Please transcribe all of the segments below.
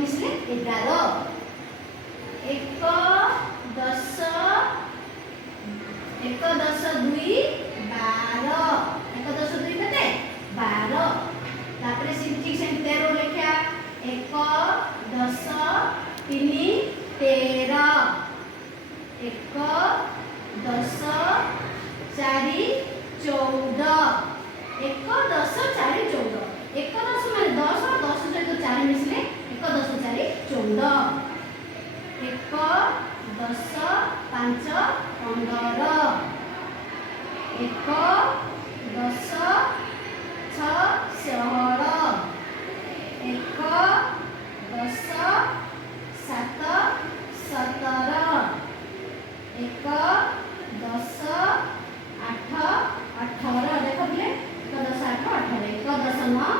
मिसले 11 एक 10 एक 10 2 12 एक 10 2 केते 12 तापरे सिंची से 13 लिखा एक 10 3 13 एक 10 4 14 एक 10 4 14 एक 10 माने 10 10 सहित 4 मिसले एक 10 4 14 एक 10 5 15 एक 10 6 16 एक 10 7 17 एक 10 8 18 देखो बोले एक 10 8 18 एक 10 9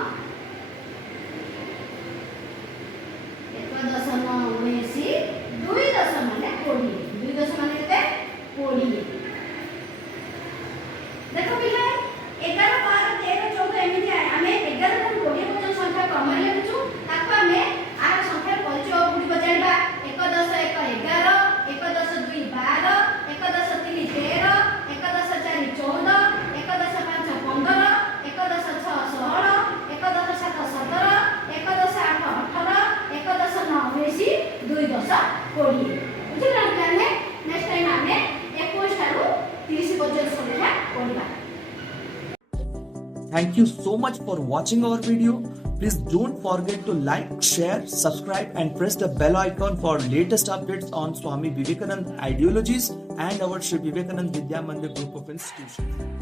एक 10 9 19 दुई 10 माने 20 दुई 10 माने केते 20 देखो पिले 11 12 13 14 एमिति आमे 11 ରୁ 20 पर्यंत संख्या क्रम रे लिखुछु ताको आमे आर संख्या परिचय गुडी बजाइबा 1 10 1 11 1 10 2 12 1 10 3 13 1 10 4 14 1 10 5 15 1 10 6 16 1 10 7 17 1 10 8 18 1 10 9 19 2 10 20 बुझिला प्लान नेक्स्ट टाइम आमे 21 ठारू 30 पर्यंत संख्या पढिबा। Thank you so much for watching our video. Please don't forget to like, share, subscribe and press the bell icon for latest updates on Swami Vivekananda ideologies and our Sri Vivekananda Vidya Mandir group of institutions.